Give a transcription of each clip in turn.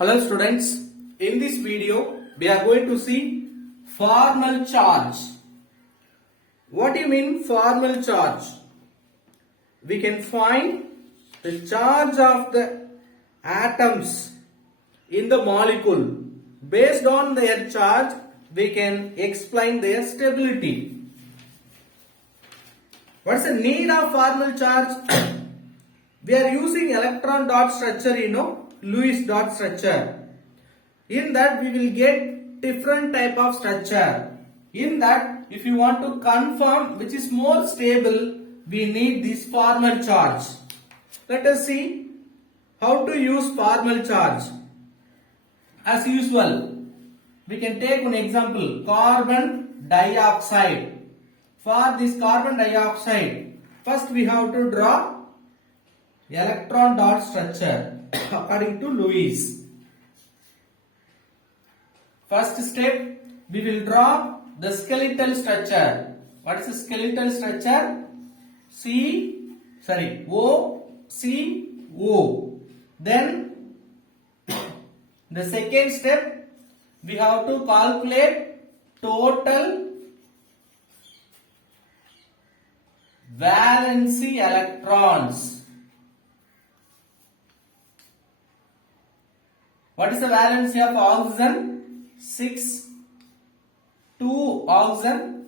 Hello students, in this video we are going to see formal charge. What do you mean formal charge? We can find the charge of the atoms in the molecule. Based on their charge, we can explain their stability. What's the need of formal charge? We are using electron dot structure, Lewis dot structure. In that we will get different type of structure. In that, if you want to confirm which is more stable, we need this formal charge. Let us see how to use formal charge. As usual, we can take one example, carbon dioxide. For this carbon dioxide, first we have to draw electron dot structure according to Lewis. First step, we will draw the skeletal structure. What is the skeletal structure? OCO. Then the second step, we have to calculate total valency electrons. What is the valency of oxygen? 6. 2 oxygen,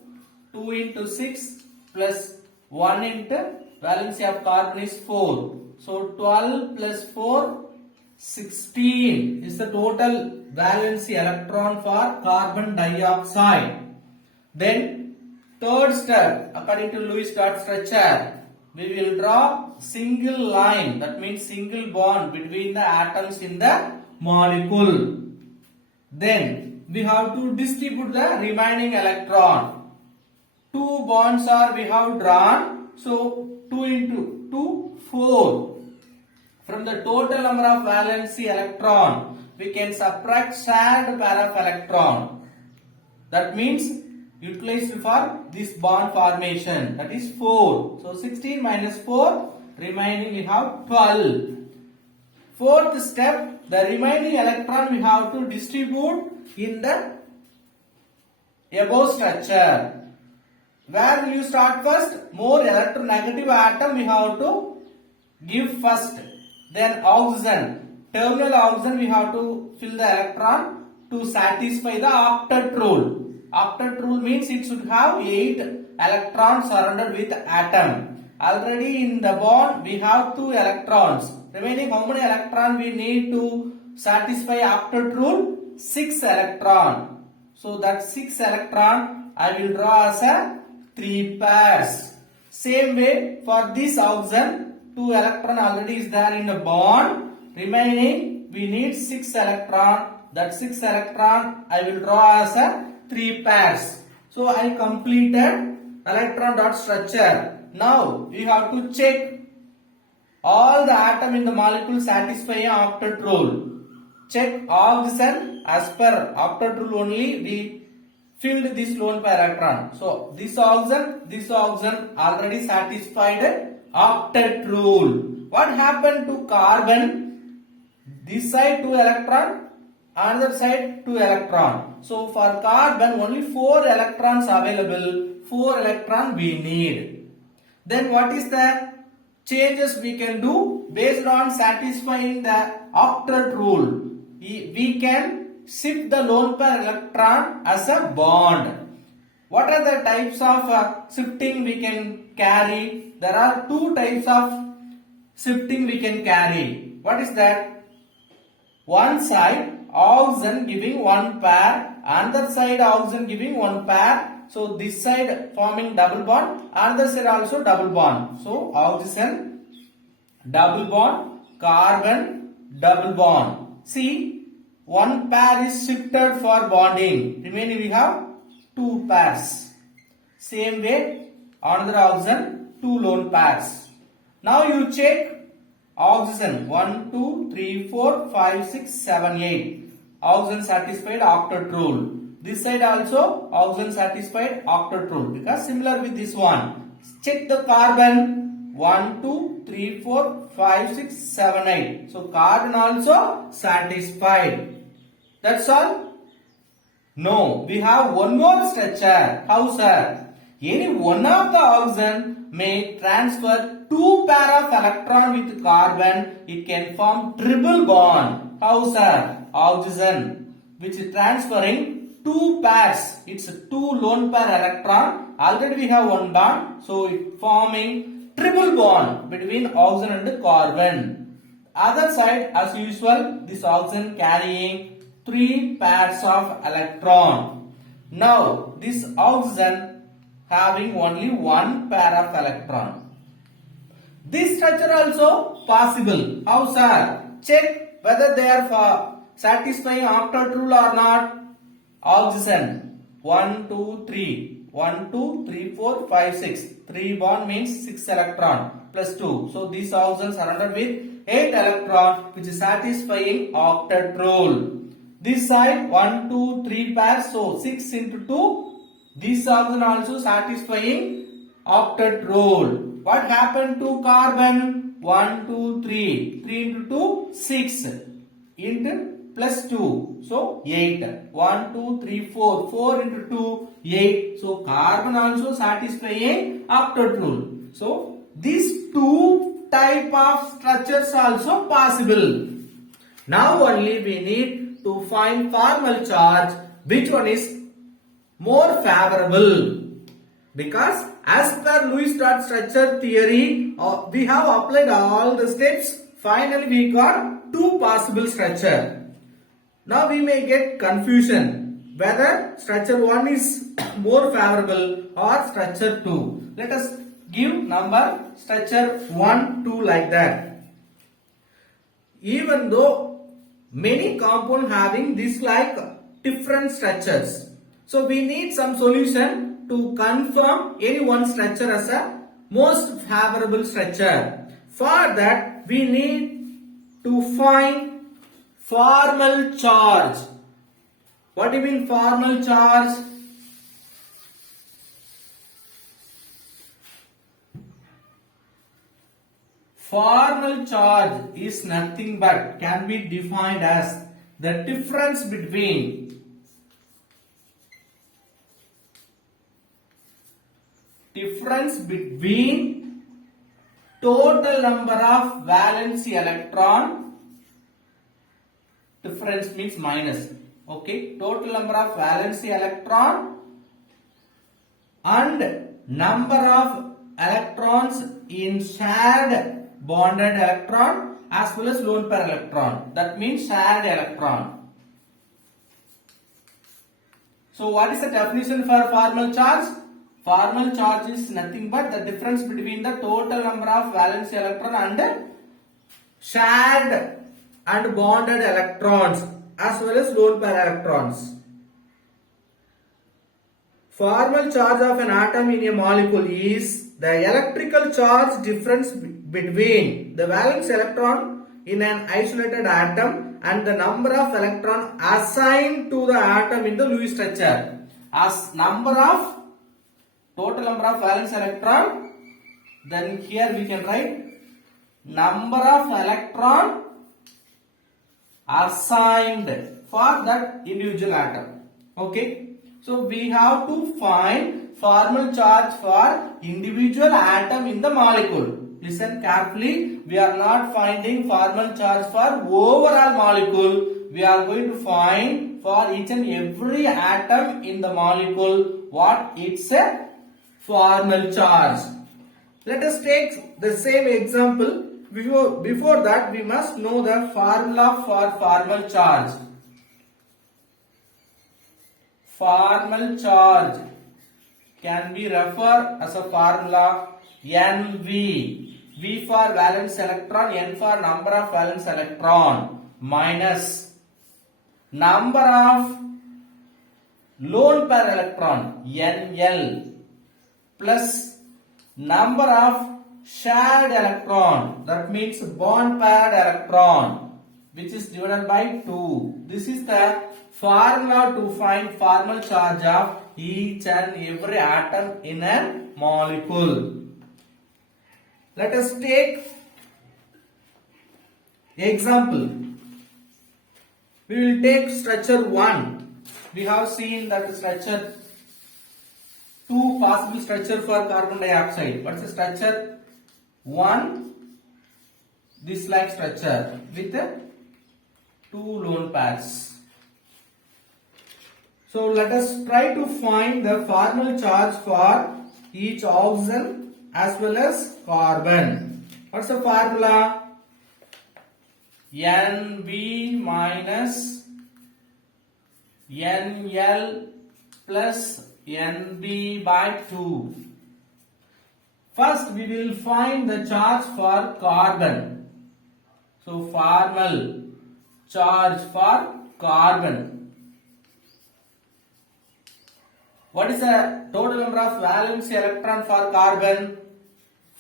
2 into 6 plus 1 into valency of carbon is 4. So 12 plus 4, 16 is the total valency electron for carbon dioxide. Then third step, according to Lewis dot structure, we will draw single line, that means single bond between the atoms in the molecule. Then we have to distribute the remaining electron. 2 bonds are we have drawn, so 2 into 2, 4. From the total number of valency electron, we can subtract shared pair of electron. That means utilized for this bond formation, that is 4. So 16 minus 4, remaining we have 12. Fourth step, the remaining electron we have to distribute in the above structure. Where will you start first? More electronegative atom we have to give first. Then oxygen, terminal oxygen we have to fill the electron to satisfy the octet rule. Octet rule means it should have 8 electrons surrounded with atom. Already in the bond we have 2 electrons. Remaining how many electron we need to satisfy octet rule? 6 electron. So that 6 electron I will draw as a 3 pairs. Same way for this oxygen, 2 electron already is there in the bond. Remaining we need 6 electron. That 6 electron I will draw as a 3 pairs. So I completed electron dot structure. Now we have to check all the atom in the molecule satisfy octet rule. Check oxygen as per octet rule only we filled this lone pair electron. So this oxygen already satisfied octet rule. What happened to carbon? This side 2 electron, another side 2 electron. So for carbon only 4 electrons available, 4 electron we need. Then what is the changes we can do based on satisfying the octet rule? We can shift the lone pair electron as a bond. What are the types of shifting we can carry? There are 2 types of shifting we can carry. What is that? One side oxygen giving 1 pair, another side oxygen giving 1 pair. So this side forming double bond, another side also double bond. So oxygen double bond, carbon double bond. See, 1 pair is shifted for bonding. Remaining we have 2 pairs. Same way another oxygen 2 lone pairs. Now you check oxygen 1, 2, 3, 4, 5, 6, 7, 8. Oxygen satisfied octet rule. This side also oxygen satisfied octet rule because similar with this one. Check the carbon 1, 2, 3, 4, 5, 6, 7, 8. So carbon also satisfied. That's all? No, we have one more structure. How, sir? Any one of the oxygen may transfer two pair of electron with carbon. It can form triple bond. How, sir? Oxygen, which is transferring two pairs. It's a two lone pair electron. Already we have one bond, so it forming triple bond between oxygen and carbon. Other side, as usual, this oxygen carrying three pairs of electron. Now this oxygen having only one pair of electron. This structure also possible. How, sir? Check whether they are satisfying octet rule or not. Oxygen 1, 2, 3. 1, 2, 3, 4, 5, 6. 3 bond means 6 electron plus 2. So these oxygen surrounded with 8 electron, which is satisfying octet rule. This side 1, 2, 3 pairs, so 6 into 2. This oxygen also satisfying octet rule. What happened to carbon? 1, 2, 3. 3 into 2, 6 into plus 2. So 8. 1, 2, 3, 4. 4 into 2, 8. So carbon also satisfying octet rule. So these two type of structures also possible. Now only we need to find formal charge, which one is more favorable, because as per Lewis-Dot structure theory, we have applied all the steps. Finally we got two possible structure. Now we may get confusion whether structure 1 is more favorable or structure 2. Let us give number structure 1, 2 like that. Even though many compounds having this like different structures, so we need some solution to confirm any one structure as a most favorable structure. For that we need to find formal charge. What do you mean formal charge? Formal charge is nothing but can be defined as the difference between total number of valence electron. Difference means minus. Okay, total number of valence electron and number of electrons in shared bonded electron as well as lone pair electron. That means shared electron. So what is the definition for formal charge? Formal charge is nothing but the difference between the total number of valence electron and shared and bonded electrons as well as lone pair electrons. Formal charge of an atom in a molecule is the electrical charge difference between the valence electron in an isolated atom and the number of electron assigned to the atom in the Lewis structure. As total number of valence electron, then here we can write number of electron assigned for that individual atom. Okay, so we have to find formal charge for individual atom in the molecule. Listen carefully, we are not finding formal charge for overall molecule. We are going to find for each and every atom in the molecule what it's a formal charge. Let us take the same example. Before that, we must know the formula for formal charge. Formal charge can be referred as a formula NV. V for valence electron, N for number of valence electron, minus number of lone pair electron, NL, plus number of shared electron, that means bond paired electron, which is divided by 2. This is the formula to find formal charge of each and every atom in a molecule. Let us take example. We will take structure 1. We have seen that structure 2 possible structure for carbon dioxide. What's the structure? 1, this like structure with 2 lone pairs. So let us try to find the formal charge for each oxygen as well as carbon. What's the formula? NB minus NL plus NB by 2. First we will find the charge for carbon. So formal charge for carbon. What is the total number of valence electron for carbon?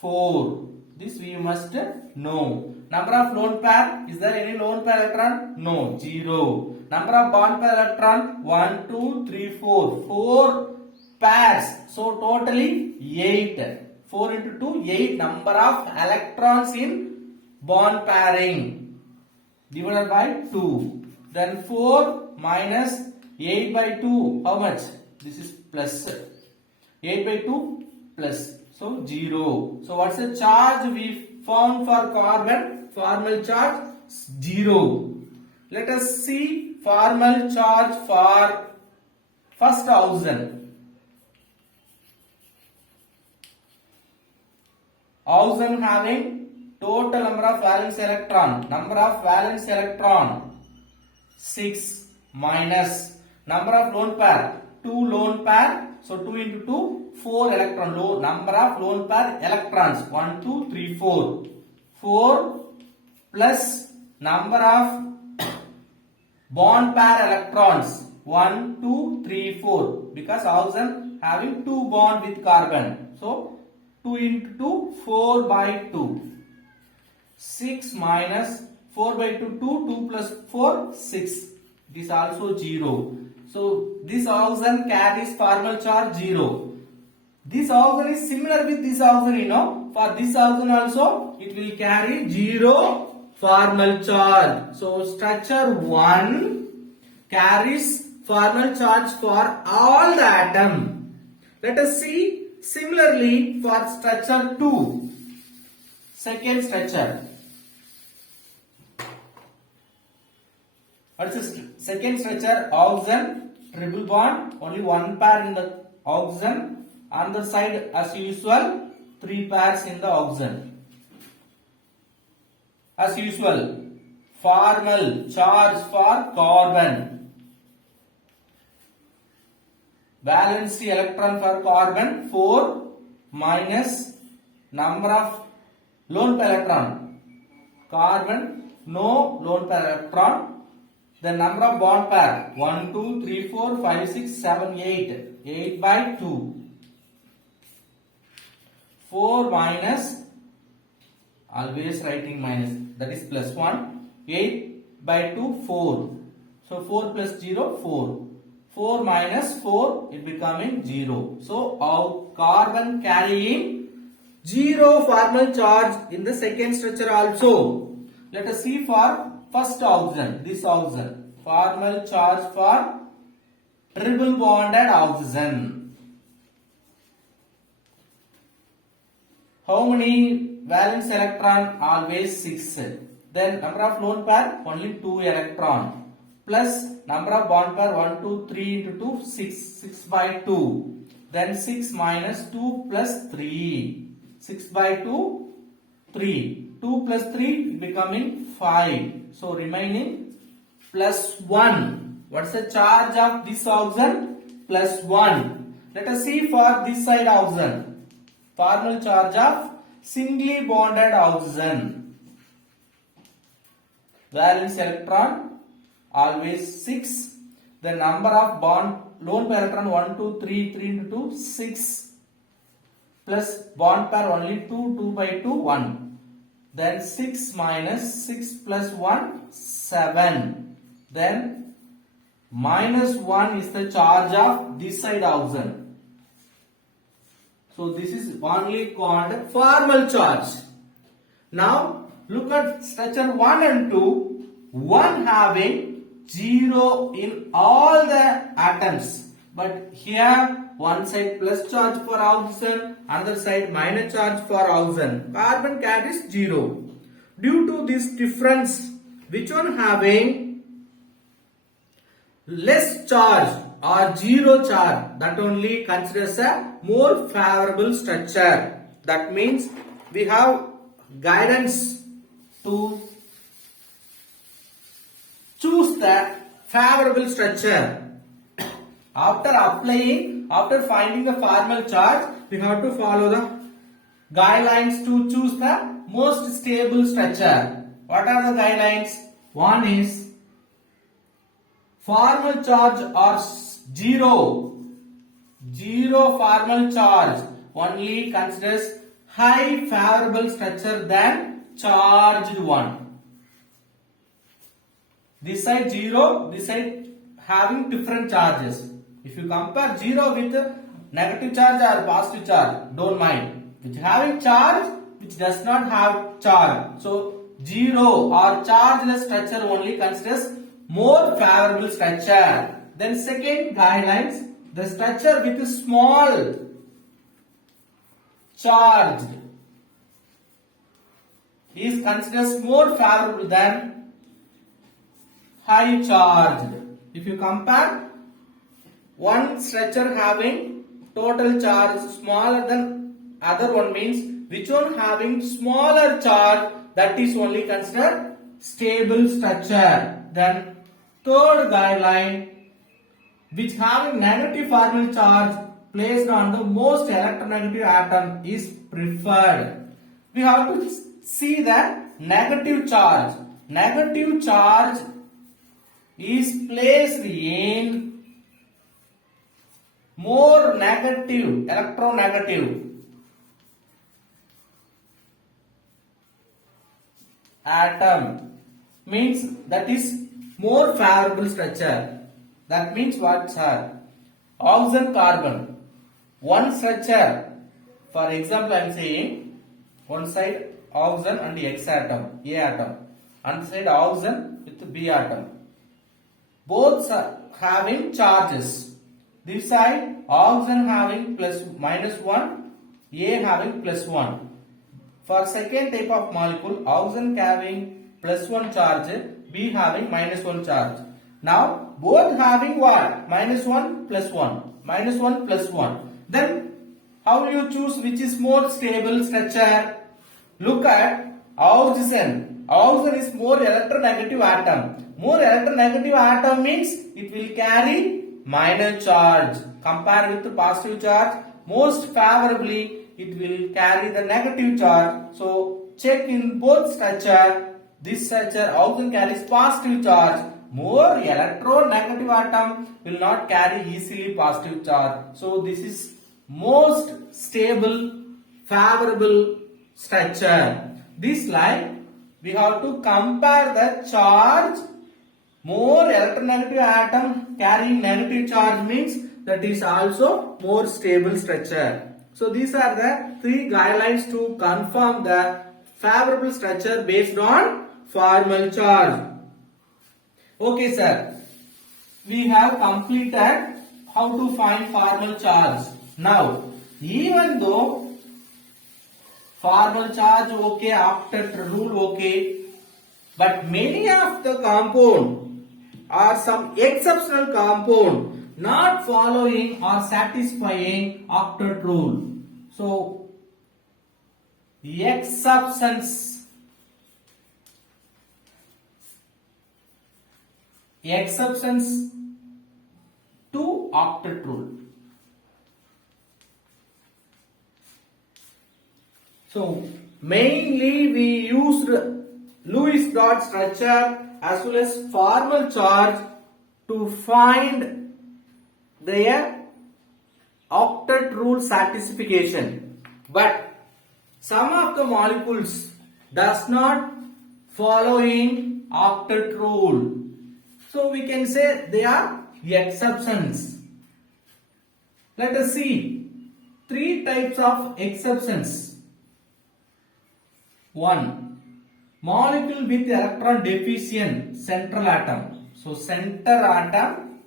4. This we must know. Number of lone pair, is there any lone pair electron? No, 0. Number of bond pair electron? 1, 2, 3, 4. 4 pairs. So totally 8. 4 into 2, 8 number of electrons in bond pairing divided by 2. Then 4 minus 8 by 2, how much? This is plus. 8 by 2 plus. So 0. So what's the charge we found for carbon? Formal charge 0. Let us see formal charge for first oxygen. Oxygen having total number of valence electron. Number of valence electron 6 minus number of lone pair 2 lone pair. So 2 into 2 4 electron. Number of lone pair electrons 1, 2, 3, 4. 4 plus number of bond pair electrons 1, 2, 3, 4 because oxygen having 2 bond with carbon. So 2 into 2 4 by 2. 6 minus 4 by 2 2 plus 4 6. It is also 0. So this oxygen carries formal charge 0. This oxygen is similar with this oxygen, For this oxygen also it will carry 0 formal charge. So structure 1 carries formal charge for all the atom. Let us see similarly for structure 2. Second structure. What is the second structure? Oxygen, triple bond, only 1 pair in the oxygen. On the side as usual, 3 pairs in the oxygen. As usual, formal charge for carbon. Valence electron for carbon 4 minus number of lone pair electron. Carbon no lone pair electron. The number of bond pair 1, 2, 3, 4, 5, 6, 7, 8. 8 by 2. 4 minus, always writing minus, that is plus 1. 8 by 2, 4. So 4 plus 0, 4. 4 minus 4, it becoming 0. So our carbon carrying 0 formal charge in the second structure also. Let us see for first oxygen, this oxygen. Formal charge for triple bonded oxygen. How many valence electron? Always 6. Then number of lone pair? Only 2 electron. Plus number of bond pair 1, 2, 3 into 2, 6. 6 by 2. Then 6 minus 2 plus 3. 6 by 2, 3. 2 plus 3 becoming 5. So remaining plus 1. What's the charge of this oxygen? Plus 1. Let us see for this side oxygen. Formal charge of singly bonded oxygen. Valence electron always 6. The number of bond lone pair electron 1, 2, 3, 3 into 2, 6. Plus bond pair only 2, 2 by 2, 1. Then 6 minus 6 plus 1, 7. Then minus 1 is the charge of this side oxygen. So this is only called formal charge. Now look at structure 1 and 2. One having 0 in all the atoms. But here one side plus charge for oxygen, another side minus charge for oxygen. Carbon carries 0. Due to this difference, which one having less charge or 0 charge, that only considers a more favorable structure. That means we have guidance to choose the favorable structure. After finding the formal charge, we have to follow the guidelines to choose the most stable structure. What are the guidelines? One is formal charge or 0. 0 formal charge only considers high favorable structure than charged one. This side 0, this side having different charges. If you compare 0 with negative charge or positive charge, don't mind. Which having charge, which does not have charge. So 0 or chargeless structure only considers more favorable structure. Then second guidelines, the structure with small charge is considered more favorable than high charged. If you compare one structure having total charge smaller than other one, means which one having smaller charge, that is only considered stable structure. Then third guideline, which having negative formal charge placed on the most electronegative atom is preferred. We have to see the negative charge. Negative charge is placed in more negative, electronegative atom, means that is more favorable structure. That means what, sir? Oxygen carbon, one structure. For example, I am saying one side oxygen and X atom, A atom, and side oxygen with B atom. Both are having charges. This side oxygen having plus minus 1, A having plus 1. For second type of molecule, oxygen having plus 1 charge, B having minus 1 charge. Now both having what? Minus 1 plus 1. Minus 1 plus 1. Then how will you choose which is more stable structure? Look at oxygen. Oxygen is more electronegative atom. More electronegative atom means it will carry minor charge. Compared with the positive charge, most favorably it will carry the negative charge. So check in both structure. This structure oxygen carries positive charge. More electronegative atom will not carry easily positive charge. So this is most stable, favorable structure. This line we have to compare the charge. More electronegative atom carrying negative charge means that is also more stable structure. So these are the three guidelines to confirm the favorable structure based on formal charge. Okay, sir. We have completed how to find formal charge. Now, even though formal charge okay, octet rule okay, but many of the compound are some exceptional compound not following or satisfying octet rule. So, exceptions to octet rule. So mainly we used Lewis dot structure as well as formal charge to find their octet rule satisfaction. But some of the molecules does not following octet rule. So we can say they are exceptions. Let us see three types of exceptions. 1. Molecule with electron deficient central atom. So center atom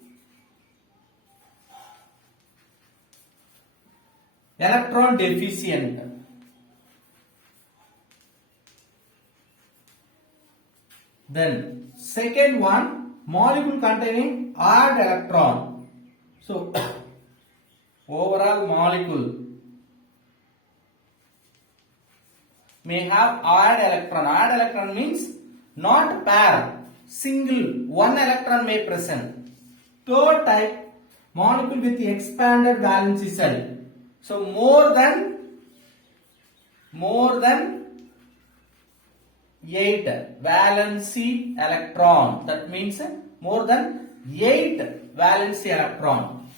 electron deficient. Then second one, molecule containing odd electron. So overall molecule may have odd electron. Odd electron means not pair, single, one electron may present. Third type, molecule with expanded valence shell. So more than 8 valency electron. That means more than 8 valency electron.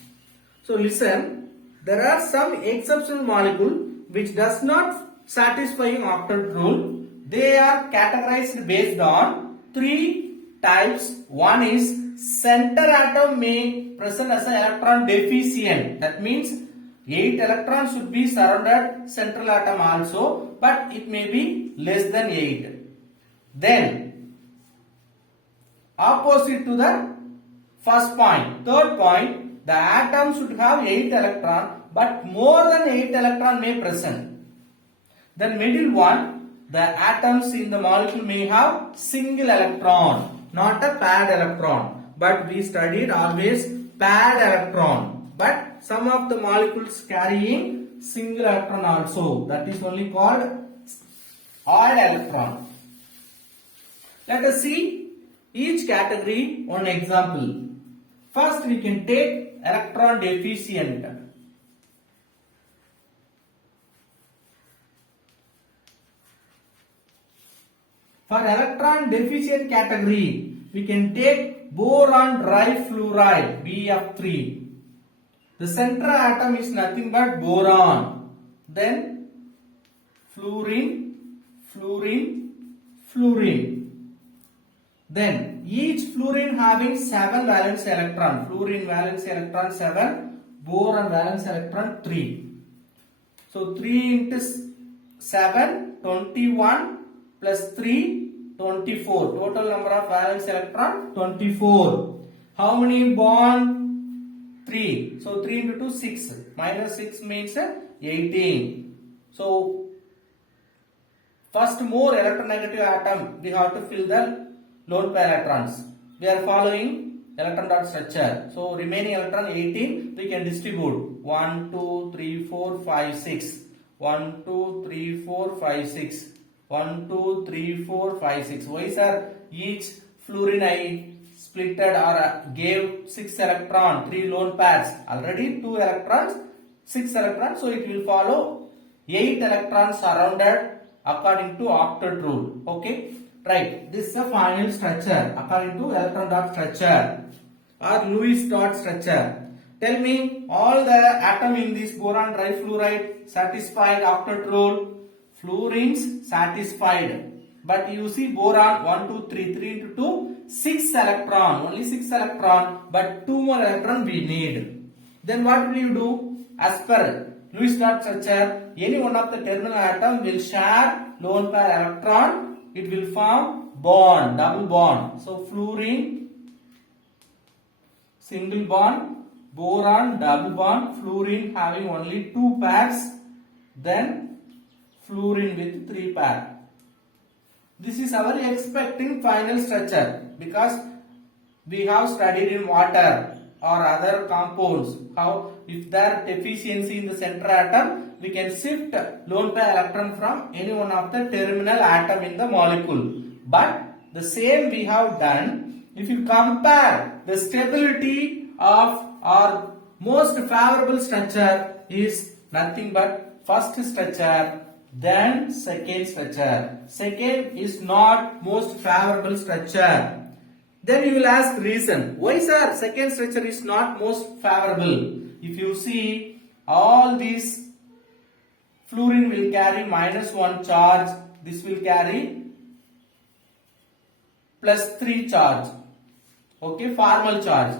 So listen, there are some exceptional molecule which does not satisfying octet rule. They are categorized based on 3 types. One is center atom may present as an electron deficient. That means 8 electrons should be surrounded central atom also, but it may be less than 8. Then opposite to the first point, third point, the atom should have 8 electron, but more than 8 electron may present. Then middle one, the atoms in the molecule may have single electron, not a paired electron. But we studied always paired electron. But some of the molecules carrying single electron also. That is only called odd electron. Let us see each category one example. First we can take electron deficient. For electron deficient category, we can take boron trifluoride BF3. The central atom is nothing but boron. Then fluorine, fluorine, fluorine. Then each fluorine having 7 valence electron. Fluorine valence electron 7, boron valence electron 3. So 3 into 7, 21 plus 3, 24. Total number of valence electron 24. How many bond? 3. So 3 into 2, 6. Minus 6 means 18. So first more electronegative atom we have to fill the lone pair electrons. We are following electron dot structure. So remaining electron 18 we can distribute 1, 2, 3, 4, 5, 6. 1, 2, 3, 4, 5, 6. 1, 2, 3, 4, 5, 6. Why sir? Each fluorine I splitted or gave 6 electron, 3 lone pairs. Already 2 electrons, 6 electrons. So it will follow 8 electrons surrounded according to octet rule. Okay. Right. This is the final structure according to electron dot structure or Lewis dot structure. Tell me all the atom in this boron trifluoride satisfied octet rule. Fluorines satisfied, but you see boron 1, 2, 3, 3 into 2, 6 electron, only 6 electron, but 2 more electron we need. Then what will you do? As per Lewis dot structure, any one of the terminal atom will share lone pair electron, it will form bond, double bond. So fluorine, single bond, boron, double bond, fluorine having only 2 pairs, then fluorine with 3 pair. This is our expecting final structure because we have studied in water or other compounds how if there deficiency in the center atom we can shift lone pair electron from any one of the terminal atom in the molecule. But the same we have done if you compare the stability of our most favorable structure is nothing but first structure, then second structure. Second is not most favorable structure. Then you will ask reason. Why sir second structure is not most favorable? If you see all these fluorine will carry -1 charge. This will carry +3 charge. Okay, formal charge.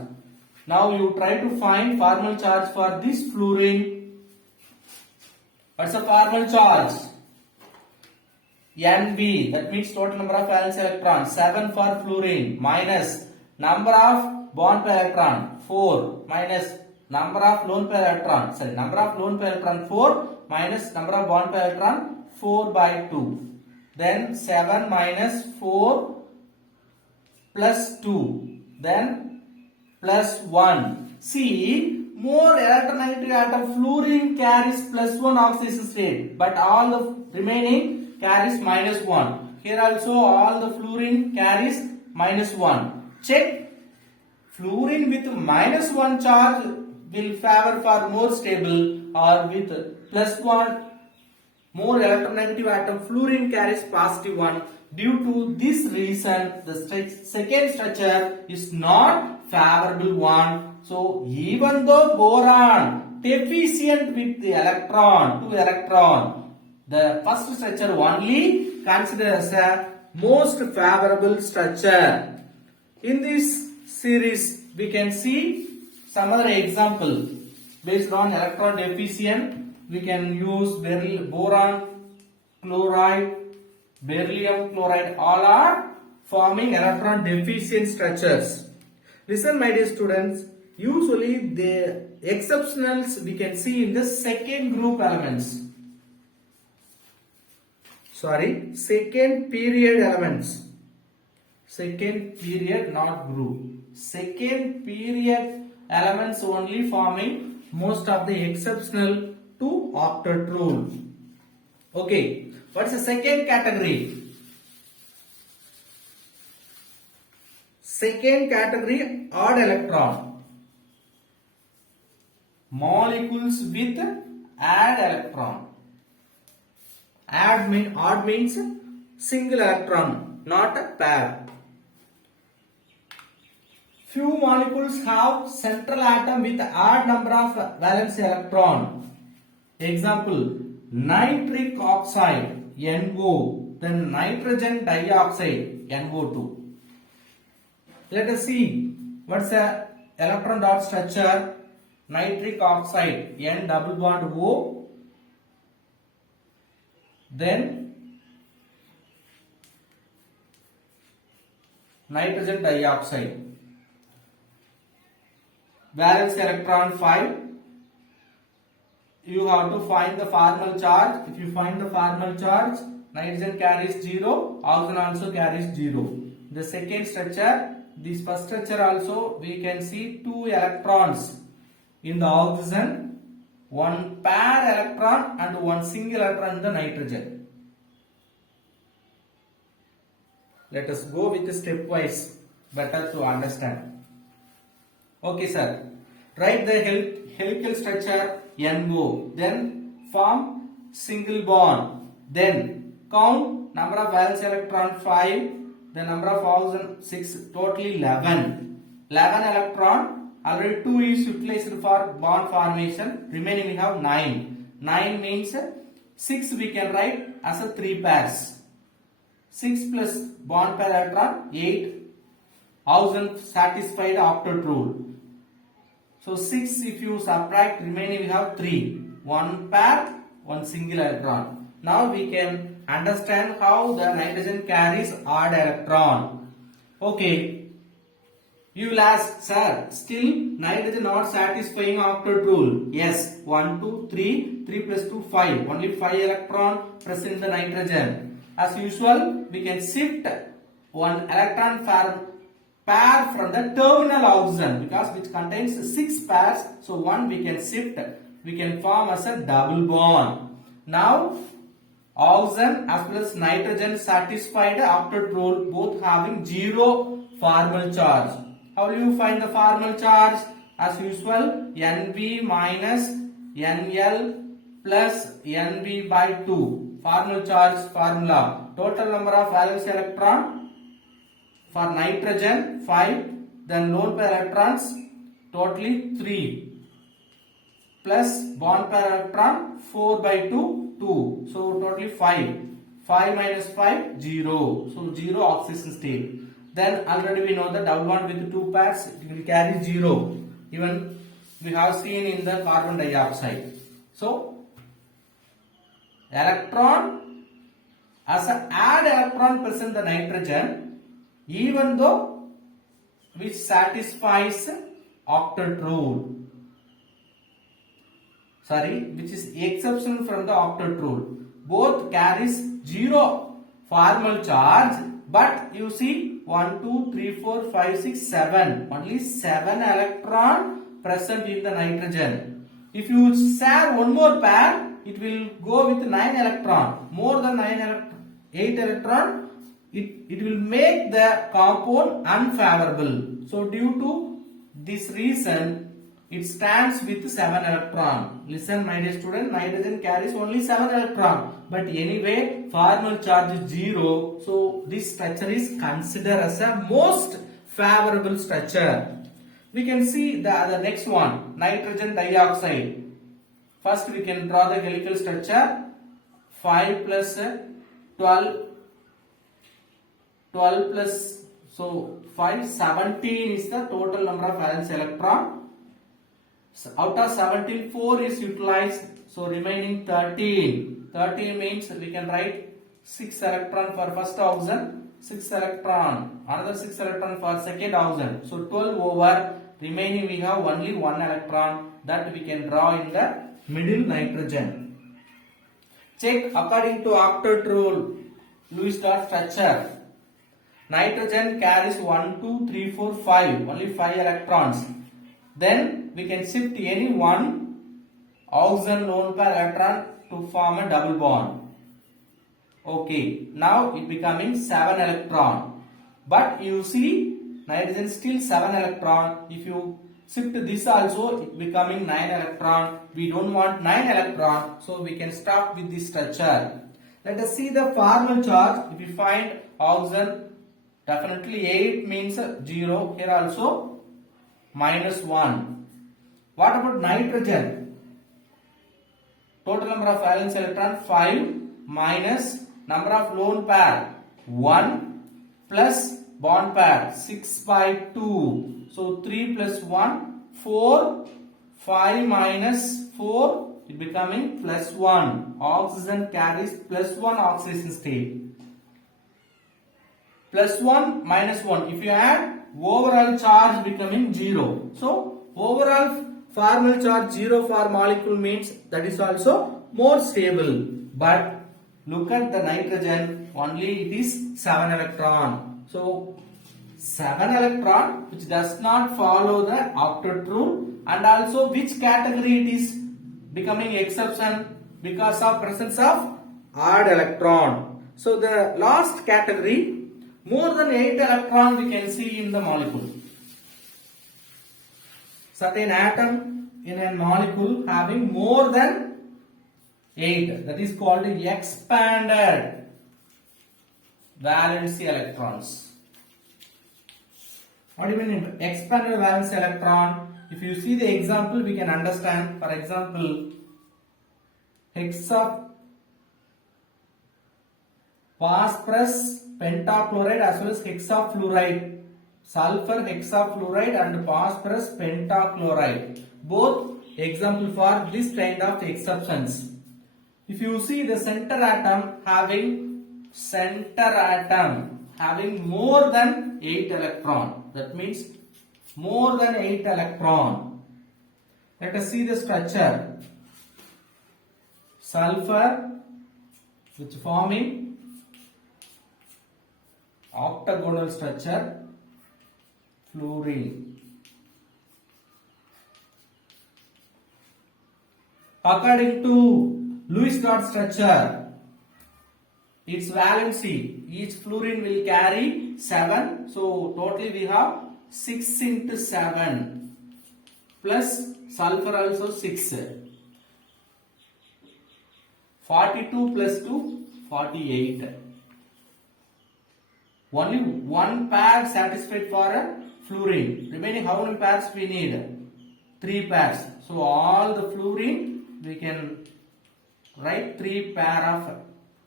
Now you try to find formal charge for this fluorine. What's the formal charge? NV, that means total number of valence electrons, 7 for fluorine, minus number of bond pair electron, 4, minus number of lone pair electron, number of lone pair electron 4, minus number of bond pair electron 4 by 2. Then 7 minus 4 plus 2, then plus 1. See, more electronegative atom fluorine carries plus 1 oxidation state, but all the remaining carries minus 1. Here also all the fluorine carries minus 1. Check. Fluorine with minus 1 charge will favor for more stable, or with plus 1 more electronegative atom fluorine carries positive 1. Due to this reason, the second structure is not favorable one. So even though boron deficient with the electron, 2 electron, the first structure only considered as a most favorable structure. In this series, we can see some other example based on electron deficient. We can use boron chloride, beryllium chloride, all are forming electron deficient structures. Listen, my dear students, usually the exceptionals we can see in the second group elements. Second period elements. Second period, not group. Second period elements only forming most of the exceptional to octet rule. Okay, what's the second category? Second category, odd electron. Molecules with add electron. Odd means single electron, not a pair. Few molecules have central atom with odd number of valence electron. Example, nitric oxide, NO, then nitrogen dioxide, NO2. Let us see what's the electron dot structure. Nitric oxide, N double bond O, then nitrogen dioxide. Valence electron 5. You have to find the formal charge. If you find the formal charge, nitrogen carries 0, oxygen also carries 0. The second structure, this first structure also, we can see 2 electrons in the oxygen, 1 pair electron and 1 single electron in the nitrogen. Let us go with the stepwise, better to understand. Okay, sir. Write the helical structure NO, then form single bond, then count number of valence electron 5, the number of oxygen 6, totally 11. 11 electron, already 2 is utilized for bond formation, remaining we have 9. 9 means 6 we can write as a 3 pairs. 6 plus bond pair electron 8. Oxygen satisfied octet rule. So 6 if you subtract, remaining we have 3. 1 pair, 1 single electron. Now we can understand how the nitrogen carries odd electron. Okay. You will ask, sir, still nitrogen not satisfying octet rule. Yes, 1, 2, 3, 3 plus 2, 5. Only 5 electron present in the nitrogen. As usual, we can shift 1 electron pair from the terminal oxygen, because which contains 6 pairs. So 1 we can shift, we can form as a double bond. Now oxygen as well as nitrogen satisfied octet rule, both having 0 formal charge. How will you find the formal charge? As usual, NV minus NL plus NV by 2. Formal charge formula. Total number of valence electron for nitrogen 5, then lone pair electrons totally 3, plus bond pair electron 4 by 2, 2. So totally 5. 5 minus 5, 0. So 0 oxidation state. Then already we know the double bond with 2 pairs, it will carry 0. Even we have seen in the carbon dioxide. So electron as a add electron present the nitrogen, even though which satisfies octet rule. Sorry, which is exception from the octet rule. Both carries zero formal charge, but you see 1, 2, 3, 4, 5, 6, 7. Only 7 electron present in the nitrogen. If you share one more pair, it will go with 9 electron. More than 8 electron, it will make the compound unfavorable. So due to this reason, it stands with 7 electron. Listen my dear student, nitrogen carries only 7 electron. But anyway, formal charge is 0. So this structure is considered as a most favorable structure. We can see the next one, nitrogen dioxide. First we can draw the helical structure. 5 plus 12 plus, so 5, 17 is the total number of valence electron. So out of 17, 4 is utilized, so remaining 13. 13 means we can write 6 electron for first oxygen, 6 electron, another 6 electron for second oxygen. So 12 over, remaining we have only 1 electron that we can draw in the middle nitrogen. Check according to octet rule, Lewis dot structure. Nitrogen carries 1, 2, 3, 4, 5, only 5 electrons. Then we can shift any one oxygen lone pair electron to form a double bond. Okay, now it becoming 7 electron. But you see, nitrogen still 7 electron. If you shift this also, it becoming 9 electron. We don't want 9 electron, so we can stop with this structure. Let us see the formal charge. If you find oxygen, definitely 8 means 0. Here also -1. What about nitrogen? Total number of valence electron 5 minus number of lone pair 1 plus bond pair 6 by 2. So 3 plus 1 4. 5 minus 4 it becoming +1. Oxygen carries +1 oxidation state. +1 -1. If you add, overall charge becoming 0. So overall formal charge 0 for molecule means that is also more stable. But look at the nitrogen, only it is 7 electron. So 7 electron which does not follow the octet rule, and also which category it is becoming exception because of presence of odd electron. So the last category, more than 8 electron we can see in the molecule. Certain atom in a molecule having more than 8, that is called expanded valence electrons. What do you mean expanded valence electron? If you see the example, we can understand. For example, phosphorus pentachloride as well as hexafluoride, sulfur hexafluoride and phosphorus pentachloride, both example for this kind of exceptions. If you see the center atom having more than 8 electron, that means more than 8 electron. Let us see the structure. Sulfur which forming octagonal structure, fluorine. According to Lewis dot structure, its valency, each fluorine will carry 7. So totally we have 6 into 7 plus sulfur also 6. 42 plus 2, 48. Only one pair satisfied for a fluorine. Remaining how many pairs we need? 3 pairs. So all the fluorine we can write 3 pair of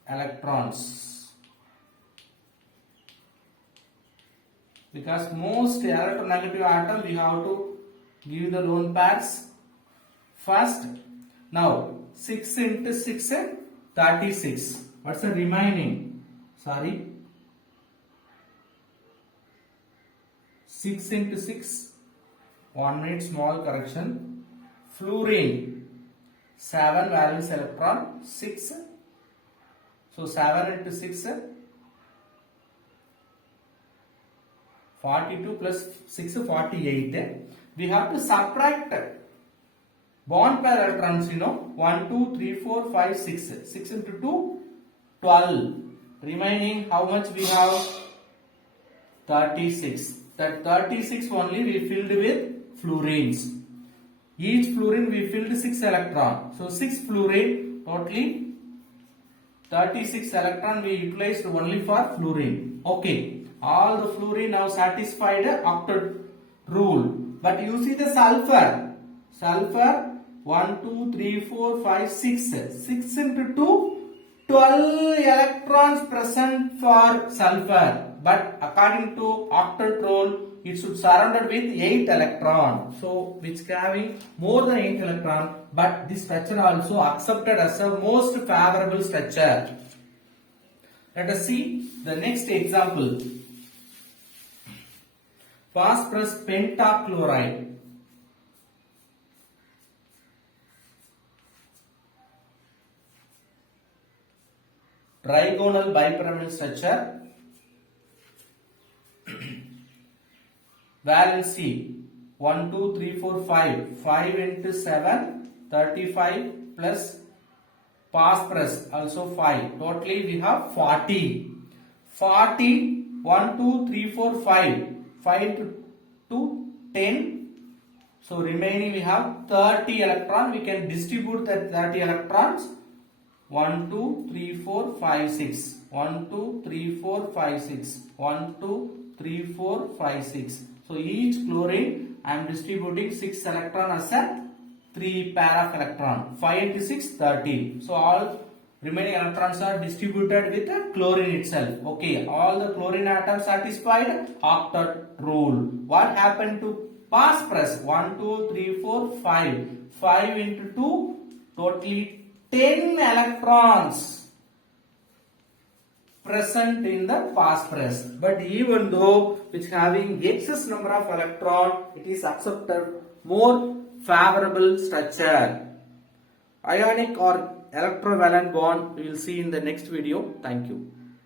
electrons. Because most electronegative atom we have to give the lone pairs first. Now 6 into 6, 36. What's the remaining? sorry, 6 into 6, 1 minute, small correction. Fluorine, 7 valence electron, 6. So 7 into 6, 42 plus 6, 48. We have to subtract bond pair electrons, 1, 2, 3, 4, 5, 6. 6 into 2, 12. Remaining, how much we have? 36. That 36 only we filled with fluorines. Each fluorine we filled 6 electron. So 6 fluorine, totally 36 electron we utilized only for fluorine. Okay, all the fluorine now satisfied octet rule. But you see the sulfur. Sulfur 1, 2, 3, 4, 5, 6. 6 into 2, 12 electrons present for sulfur. But according to octet rule, it should surrounded with 8 electron. So which having more than 8 electron, but this structure also accepted as a most favorable structure. Let us see the next example. Phosphorus pentachloride. Trigonal bipyramidal structure. Valency 1, 2, 3, 4, 5. 5 into 7, 35 plus phosphorus also 5. Totally we have 40. 40, 1, 2, 3, 4, 5. 5 into 2, 10. So remaining we have 30 electron. We can distribute that 30 electrons. 1, 2, 3, 4, 5, 6. 1, 2, 3, 4, 5, 6. 1, 2, 3, 4, 5, 6. So each chlorine I am distributing 6 electron as a 3 pair of electron. 5 into 6, 30. So all remaining electrons are distributed with the chlorine itself. Okay, all the chlorine atoms satisfied octet rule. What happened to phosphorus? 1, 2, 3, 4, 5. 5 into 2, totally 10 electrons present in the phosphorus. But even though which having excess number of electron, it is accepted more favorable structure. Ionic or electrovalent bond we will see in the next video. Thank you.